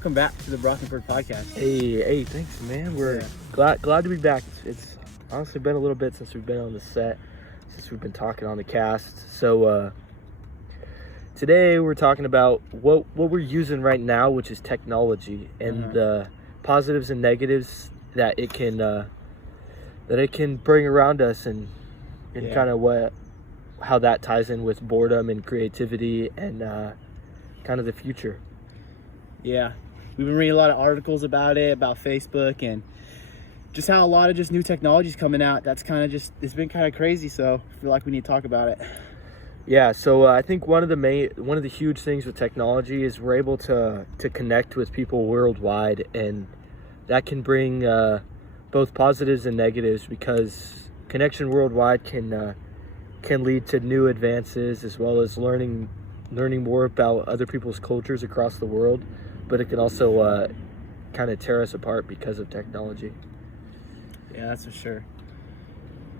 welcome back to the Brock and Bird podcast. Hey, thanks, man. We're glad to be back. It's honestly been a little bit since we've been on the set, since we've been talking on the cast. So today we're talking about what we're using right now, which is technology, and the positives and negatives that it can bring around us, and kind of how that ties in with boredom and creativity and kind of the future. Yeah, we've been reading a lot of articles about it, about Facebook, and just how a lot of just new technology's coming out. That's kind of it's been kind of crazy, so I feel like we need to talk about it. Yeah, so I think one of the huge things with technology is we're able to connect with people worldwide, and that can bring both positives and negatives, because connection worldwide can lead to new advances, as well as learning more about other people's cultures across the world. But it can also kind of tear us apart because of technology. Yeah, that's for sure.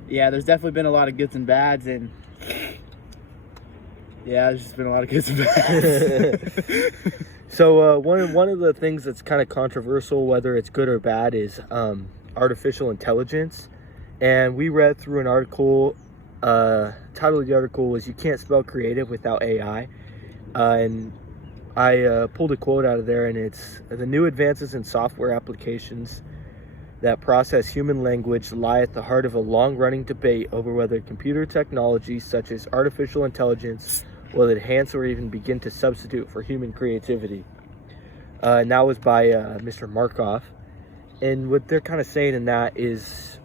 Yeah, there's definitely been a lot of goods and bads, and there's just been a lot of goods and bads. So one of the things that's kind of controversial, whether it's good or bad, is artificial intelligence. And we read through an article. Title of the article was "You Can't Spell Creative Without AI," and I pulled a quote out of there, and it's, "The new advances in software applications that process human language lie at the heart of a long-running debate over whether computer technology such as artificial intelligence will enhance or even begin to substitute for human creativity." And that was by Mr. Markov. And what they're kind of saying in that is,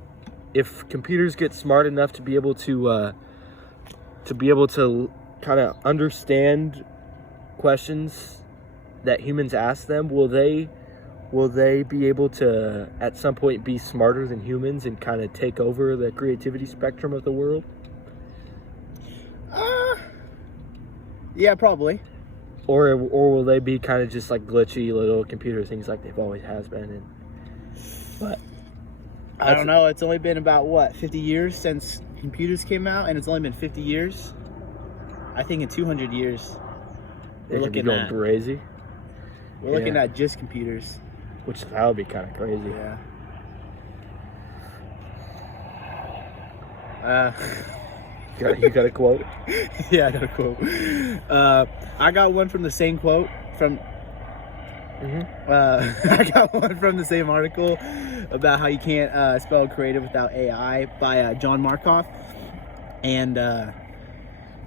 if computers get smart enough to be able to kind of understand questions that humans ask them, will they be able to at some point be smarter than humans and kind of take over the creativity spectrum of the world? Yeah, probably. Or will they be kind of just like glitchy little computer things like they've always has been? But I don't know. It's only been about 50 years since computers came out, and it's only been 50 years. I think in 200 years, we're looking at crazy. We're looking at just computers, which that would be kind of crazy. Yeah. You got a quote? Yeah, I got a quote. I got one from the same quote from. I got one from the same article about how you can't spell creative without AI by John Markov, and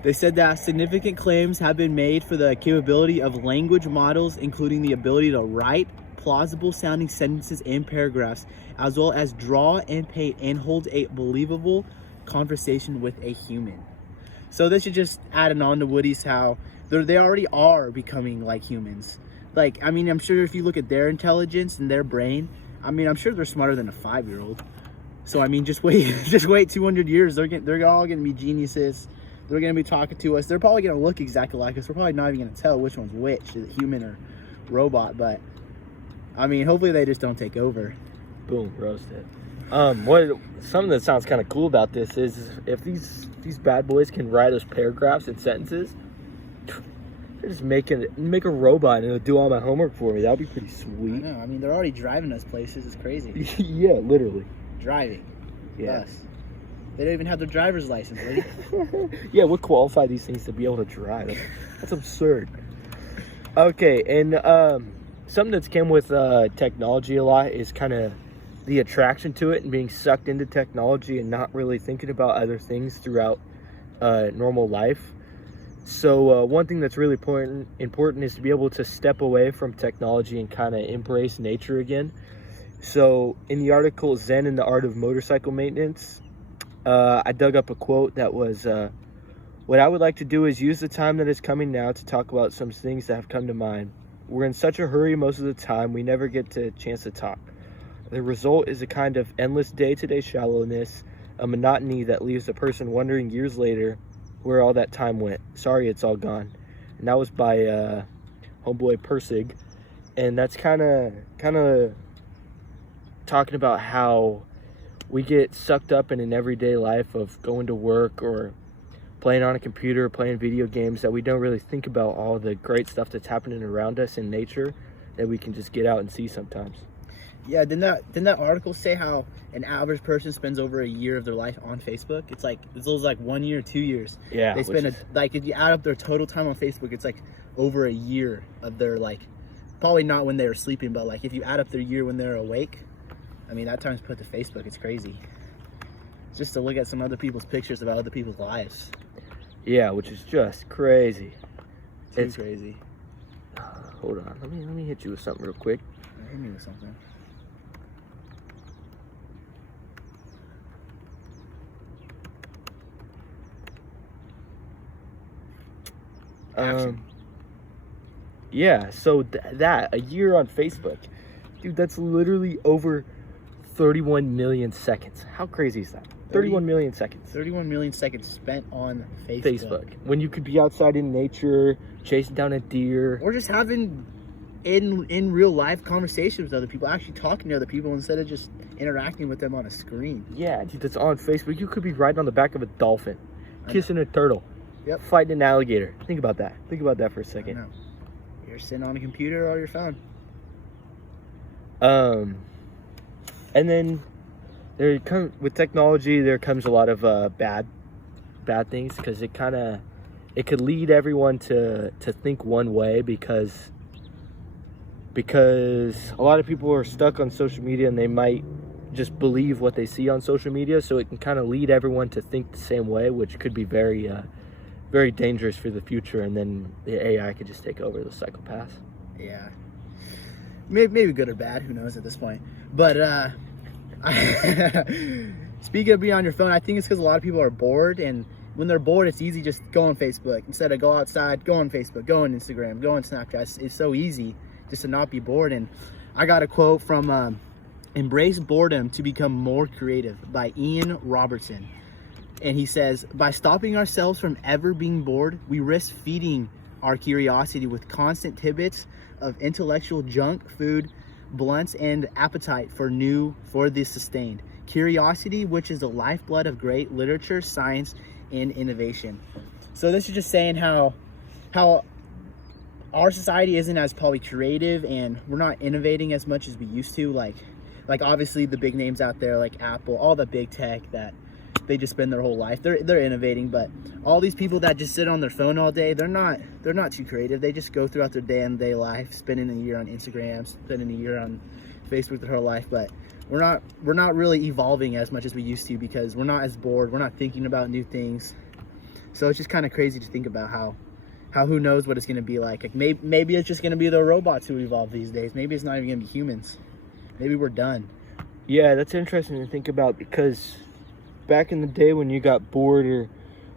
they said that significant claims have been made for the capability of language models, including the ability to write plausible sounding sentences and paragraphs, as well as draw and paint and hold a believable conversation with a human. So this should just add on to Woody's how they already are becoming like humans. Like, I mean, I'm sure if you look at their intelligence and their brain, I mean, I'm sure they're smarter than a 5-year-old. So I mean, just wait 200 years. They're all gonna be geniuses. They're gonna be talking to us. They're probably gonna look exactly like us. We're probably not even gonna tell which one's which, is it human or robot. But I mean, hopefully they just don't take over. Boom, roasted. Something that sounds kind of cool about this is if these bad boys can write us paragraphs and sentences, just make a robot and it'll do all my homework for me. That would be pretty sweet. I know. I mean, they're already driving us places. It's crazy. Yeah, literally. Driving. Yeah. Us. They don't even have their driver's license, buddy. Yeah, what qualify these things to be able to drive? That's absurd. Okay, and something that's come with technology a lot is kind of the attraction to it and being sucked into technology and not really thinking about other things throughout normal life. So one thing that's really important is to be able to step away from technology and kind of embrace nature again. So in the article Zen and the Art of Motorcycle Maintenance, I dug up a quote that was, "What I would like to do is use the time that is coming now to talk about some things that have come to mind. We're in such a hurry most of the time, we never get a chance to talk. The result is a kind of endless day-to-day shallowness, a monotony that leaves a person wondering years later where all that time went. Sorry, it's all gone." And that was by homeboy Persig. And that's kind of talking about how we get sucked up in an everyday life of going to work or playing on a computer, playing video games, that we don't really think about all the great stuff that's happening around us in nature that we can just get out and see sometimes. Yeah, didn't that article say how an average person spends over a year of their life on Facebook? It's like as little as like 1 year, 2 years. Yeah, They spend like if you add up their total time on Facebook, it's like over a year of their like, probably not when they were sleeping, but like if you add up their year when they're awake, I mean that time's put to Facebook. It's crazy. Just to look at some other people's pictures about other people's lives. Yeah, which is just crazy. It's crazy. Hold on, let me hit you with something real quick. Hit me with something. Yeah, so that a year on Facebook, dude, that's literally over 31 million seconds. How crazy is that? 31 million seconds. 31 million seconds spent on Facebook. When you could be outside in nature, chasing down a deer, or just having in real life conversations with other people, actually talking to other people instead of just interacting with them on a screen. Yeah, dude, that's on Facebook. You could be riding on the back of a dolphin, kissing a turtle. Yep. Fighting an alligator. Think about that. Think about that for a second. You're sitting on a computer or your phone. And then with technology, there comes a lot of bad things, because it could lead everyone to think one way, because a lot of people are stuck on social media and they might just believe what they see on social media, so it can kind of lead everyone to think the same way, which could be very very dangerous for the future, and then the AI could just take over, the psychopaths. Yeah. Maybe good or bad, who knows at this point. But speaking of being on your phone, I think it's because a lot of people are bored, and when they're bored, it's easy just go on Facebook. Instead of go outside, go on Facebook, go on Instagram, go on Snapchat. It's so easy just to not be bored. And I got a quote from Embrace Boredom to Become More Creative by Ian Robertson. And he says, by stopping ourselves from ever being bored, we risk feeding our curiosity with constant tidbits of intellectual junk food, blunts, and appetite for the sustained. Curiosity, which is the lifeblood of great literature, science, and innovation. So this is just saying how our society isn't as probably creative, and we're not innovating as much as we used to. Like obviously the big names out there like Apple, all the big tech that they just spend their whole life. They're innovating, but all these people that just sit on their phone all day, they're not too creative. They just go throughout their day life, spending a year on Instagram, spending a year on Facebook their whole life. But we're not really evolving as much as we used to, because we're not as bored. We're not thinking about new things. So it's just kind of crazy to think about how who knows what it's going to be like. Like maybe it's just going to be the robots who evolve these days. Maybe it's not even going to be humans. Maybe we're done. Yeah, that's interesting to think about, because back in the day when you got bored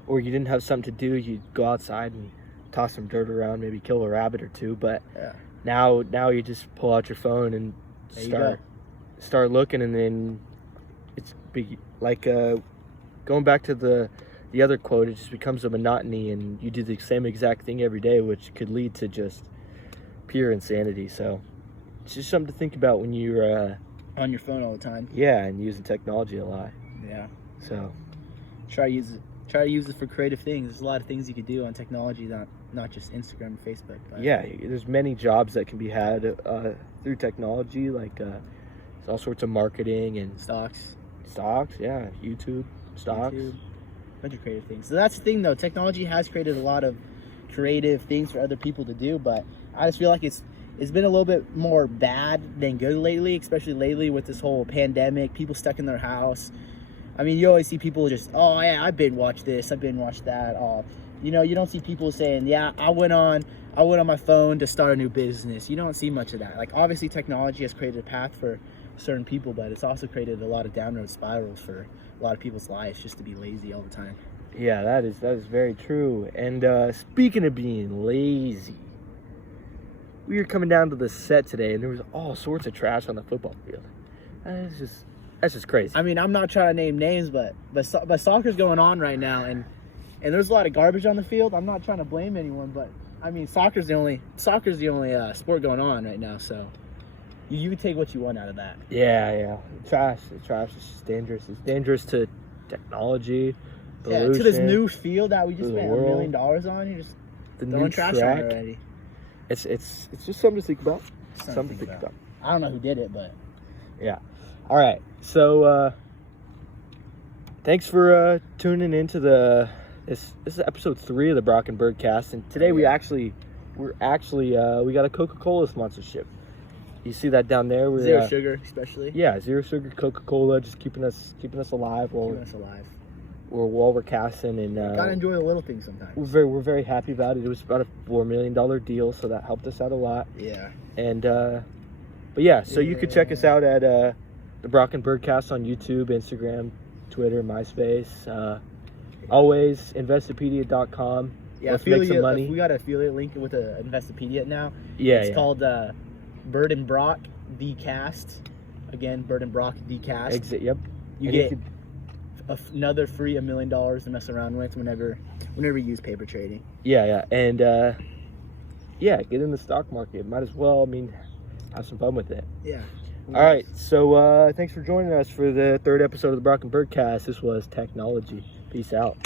or you didn't have something to do, you'd go outside and toss some dirt around, maybe kill a rabbit or two. But yeah. Now you just pull out your phone and start looking, and then it's like going back to the other quote, it just becomes a monotony, and you do the same exact thing every day, which could lead to just pure insanity. So it's just something to think about when you're on your phone all the time. Yeah, and using technology a lot. Yeah. So try to use it for creative things. There's a lot of things you could do on technology, not just Instagram and Facebook. But yeah, there's many jobs that can be had through technology, like there's all sorts of marketing and stocks. Yeah, YouTube, stocks. Bunch of creative things. So that's the thing, though. Technology has created a lot of creative things for other people to do, but I just feel like it's been a little bit more bad than good lately, especially lately with this whole pandemic, people stuck in their house. I mean, you always see people just, oh yeah, I binge watch this, I binge watch that. Oh, you don't see people saying, yeah, I went on my phone to start a new business. You don't see much of that. Like, obviously technology has created a path for certain people, but it's also created a lot of downward spirals for a lot of people's lives, just to be lazy all the time. Yeah, that is very true. And speaking of being lazy, we were coming down to the set today, and there was all sorts of trash on the football field. That's just crazy. I mean, I'm not trying to name names, but soccer's going on right now, and there's a lot of garbage on the field. I'm not trying to blame anyone, but I mean, soccer's the only sport going on right now. So you can take what you want out of that. Yeah. Trash is just dangerous. It's dangerous to technology. Pollution, to this new field that we just spent $1 million on. You're just throwing trash on it already. it's just something to think about. Something to think about. I don't know who did it, but yeah. All right. So thanks for tuning into this is episode 3 of the Brock and ByrdCast, and today we got a Coca-Cola sponsorship. You see that down there? We're, zero sugar, especially. Yeah, zero sugar Coca-Cola, just keeping us alive while we're casting, and gotta enjoy the little things sometimes. We're very happy about it. It was about a $4 million deal, so that helped us out a lot. Yeah. And but yeah, so you could check us out at the Brock and ByrdCast on YouTube, Instagram, Twitter, MySpace. Always Investopedia.com. Yeah, let's make some money. We got an affiliate link with Investopedia now. Yeah, it's called Bird and Brock the Cast. Again, Bird and Brock the Cast. Exit. Yep. You get another free $1 million to mess around with whenever you use paper trading. Yeah, and get in the stock market. Might as well. I mean, have some fun with it. Yeah. All right. So thanks for joining us for the 3rd episode of the Brock and ByrdCast. This was technology. Peace out.